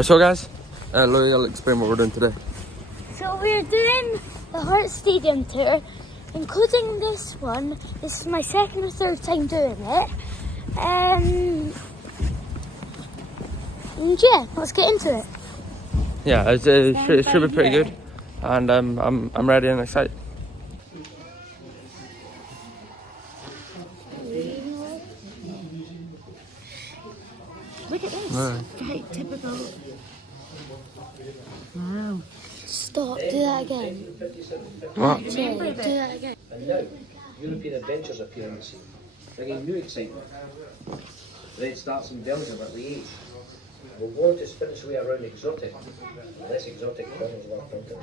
So guys, Louis, I'll explain what we're doing today. So we're doing the Hearts Stadium tour, including this one. This is my second or third time doing it. And yeah, let's get into it. Yeah, it should be pretty good, and I'm ready and excited. Look at this. Right, typical. Wow. Stop, do that again. What? Actually, do that again. And now, European adventures appear on the scene, bringing new excitement. Red starts in Belgium at Liège. We'll want to spin its way around exotic, less exotic corners of our continent.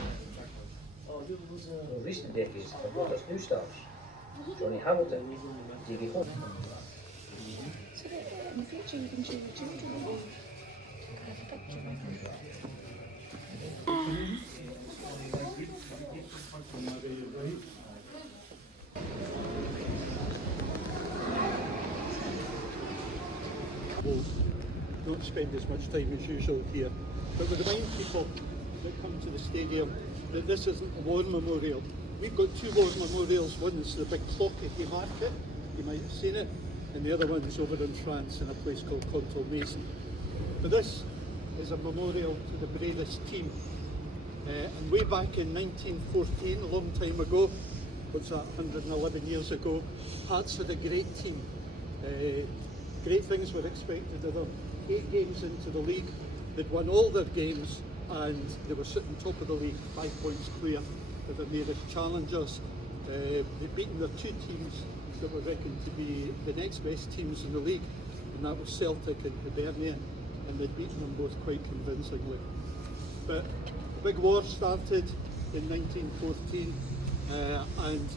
In recent decades have brought us new stars. Johnny Hamilton, Davy Hope. Don't spend as much time as usual here, but we remind people that come to the stadium that this isn't a war memorial. We've got two war memorials. One is the big clock at Haymarket, you might have seen it, and the other one is over in France in a place called Contal-Maison. But this is a memorial to the bravest team. And way back in 1914, a long time ago, what's that, 111 years ago, Hearts had a great team. Great things were expected of them. 8 games into the league, they'd won all their games and they were sitting top of the league, 5 points clear of the nearest challengers. They'd beaten their two teams that were reckoned to be the next best teams in the league, and that was Celtic and Hibernian, and they'd beaten them both quite convincingly. But the big war started in 1914 and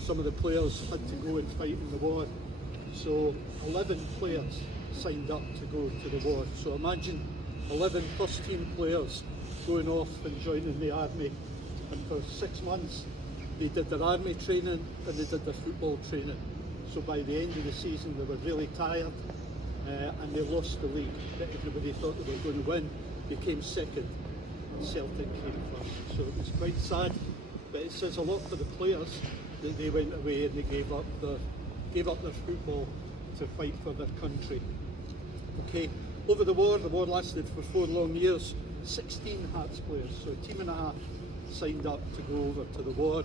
some of the players had to go and fight in the war. So 11 players signed up to go to the war. So imagine 11 first team players going off and joining the army. And for 6 months they did their army training and they did their football training. So by the end of the season they were really tired and they lost the league that everybody thought they were going to win. They came second and Celtic came first. So it was quite sad, but it says a lot for the players that they went away and they gave up their football to fight for their country. Okay, over the war lasted for 4 long years. 16 Hearts players, so a team and a half, signed up to go over to the war.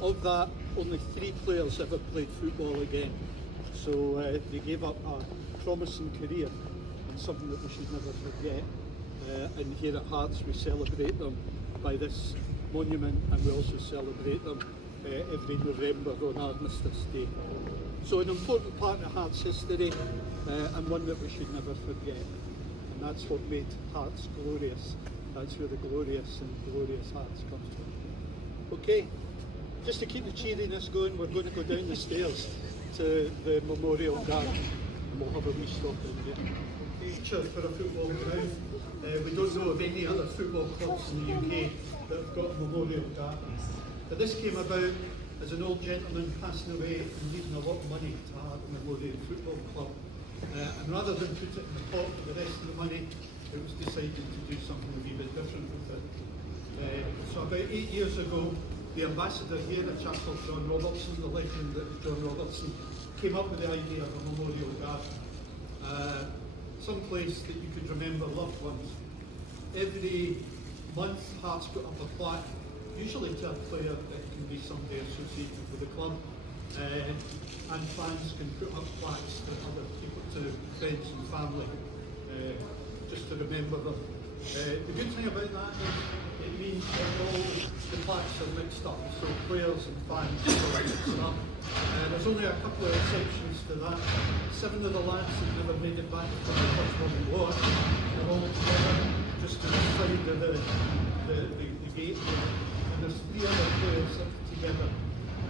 Of that, only 3 players ever played football again. So they gave up a promising career and something that we should never forget. And here at Hearts we celebrate them by this monument, and we also celebrate them every November on Armistice Day. So an important part of Hearts history and one that we should never forget. And that's what made Hearts glorious. That's where the glorious and glorious Hearts comes from. Okay, just to keep the cheeriness going, we're going to go down the stairs to the Memorial Garden and we'll have a wee stop in there. Feature for a football ground. We don't know of any other football clubs in the UK that have got a Memorial Garden. But this came about as an old gentleman passing away and leaving a lot of money to Heart Memorial Football Club. And rather than put it in the pot for the rest of the money, it was decided to do something a wee bit different with it. So about 8 years ago, the ambassador here, a chap called John Robertson, the legend that John Robertson, came up with the idea of a memorial garden. Some place that you could remember loved ones. Every month, Hearts put up a plaque, usually to a player that can be somebody associated with the club, and fans can put up plaques to other people, to friends and family, just to remember them. The good thing about that is it means that all the plaques are mixed up, so players and fans are mixed up. There's only a couple of exceptions to that. 7 of the lads have never made it back from the First World War. They're all together, just to the side of the gate. And there's 3 other players that are together.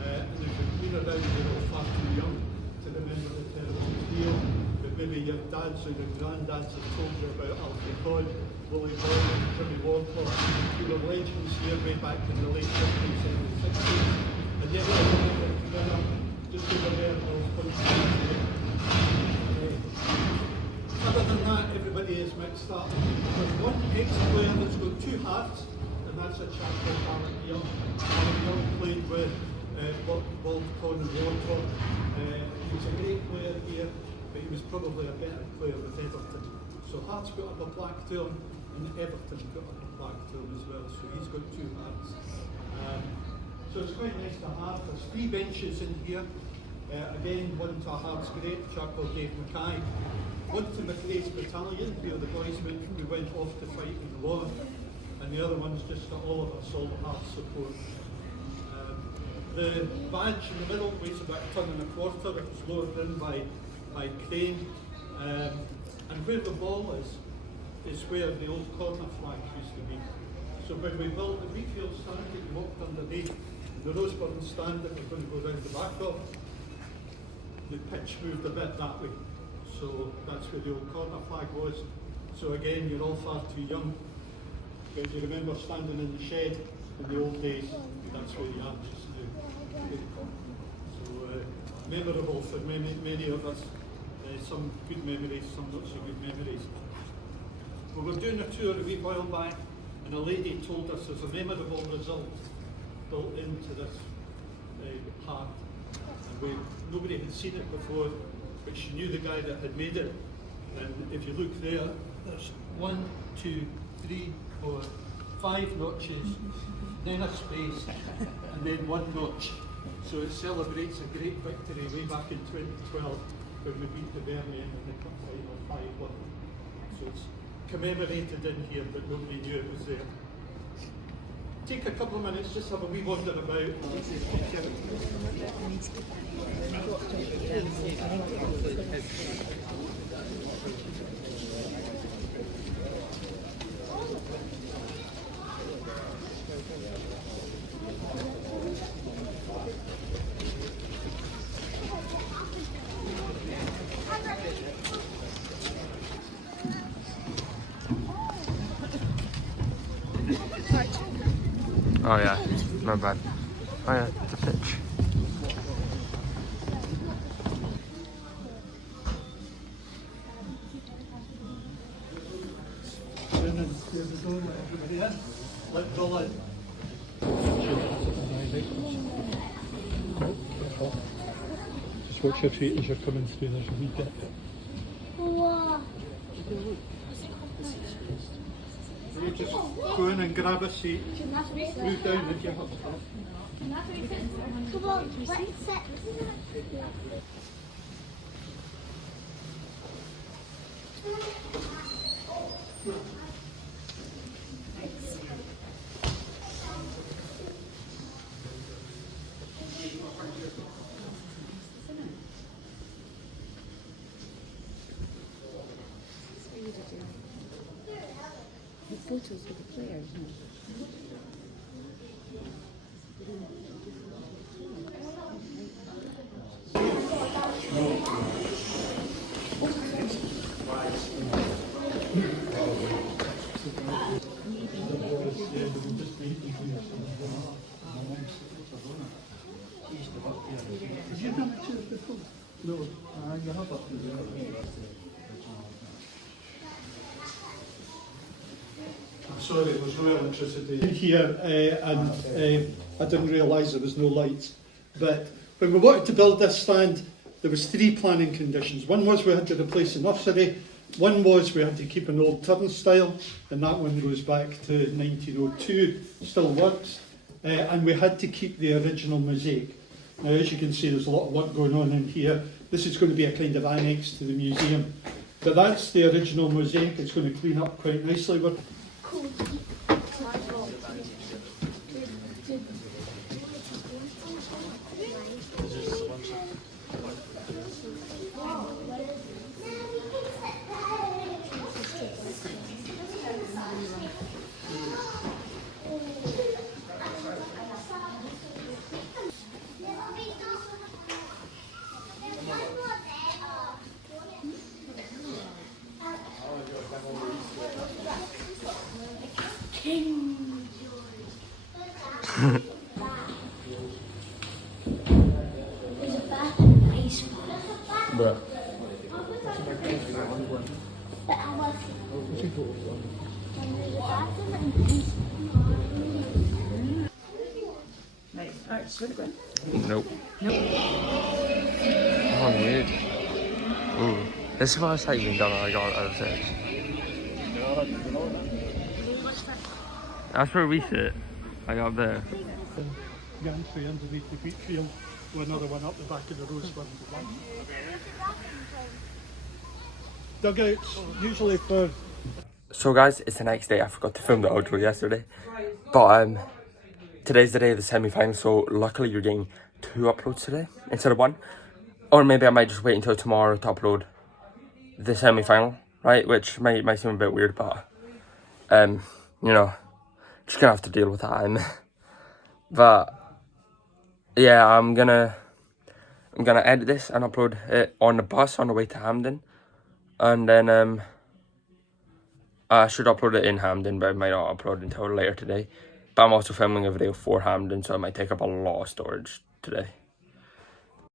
And if you've been around, you're all far too young to remember the terrible deal. But maybe your dads or your granddads have told you about Alfie Todd, Willie Boyle and Jimmy Wardlaw, who were legends here way back in the late 50s and 60s. And yet we're all together, just over there, all other than that, everybody is mixed up. There's one ex-player that's got two hearts, and that's a chap called Alan Young. Alan Young played with Waldcon and Warthog. He was a great player here, but he was probably a better player with Everton. So Hearts got up a plaque to him, and Everton got up a plaque to him as well. So he's got two hearts. So it's quite nice to have. There's 3 benches in here. Again, one to a Hearts great, a chap called Dave Mackay. One to McRae's Battalion, where the boys went off to fight in the war. And the other one's just to all of us, all the Hearts support. The badge in the middle weighs about a ton and a quarter. It was lowered in by crane. And where the ball is where the old corner flag used to be. So when we built the Wheatfield stand that you walked underneath, the Roseburn stand that we're going to go round the back of, the pitch moved a bit that way. So that's where the old corner flag was. So again, you're all far too young. But you remember standing in the shed in the old days, that's where the arches do. So memorable for many of us. Some good memories, some not so good memories. We were doing a tour a wee while back, and a lady told us there's a memorable result built into this heart. And nobody had seen it before, but she knew the guy that had made it. And if you look there, there's 1, 2, 3, 4, 5 notches, then a space, and then 1 notch. So it celebrates a great victory way back in 2012 when we beat the Birmingham in the cup final 5-1. So it's commemorated in here, but nobody knew it was there. Take a couple of minutes, just have a wee wander about. Oh yeah, not bad. Oh yeah, the pitch. Just watch your feet as you're coming through, there's a wee dip. Wow. You just go in and grab a seat, move down if you have to. Come on, let's set. The photos with the players, no? Have you done it before? No, you have up to I'm sorry, there's no electricity in here, and I didn't realise there was no lights. But when we wanted to build this stand, there was 3 planning conditions. One was we had to replace the nursery. One was we had to keep an old turnstile, and that one goes back to 1902, still works. And we had to keep the original mosaic. Now, as you can see, there's a lot of work going on in here. This is going to be a kind of annex to the museum. But that's the original mosaic. It's going to clean up quite nicely. There's a bath and an ice bath. Bruh. But I was Right, alright, so go. Nope. Oh, weird. Ooh. This is what I was typing down. I got out of search. That's where we sit. I got there. Gantry underneath the wheat field. Another one up the back of the Rosebud. Dugouts, usually for... So guys, it's the next day. I forgot to film the outro yesterday. But today's the day of the semi-final, so luckily you're getting 2 uploads today instead of 1. Or maybe I might just wait until tomorrow to upload the semi-final, right? Which might seem a bit weird, but you know, just gonna have to deal with that. But yeah, I'm gonna edit this and upload it on the bus on the way to Hampden, and then I should upload it in Hampden, but I might not upload until later today. But I'm also filming a video for Hampden, so it might take up a lot of storage today.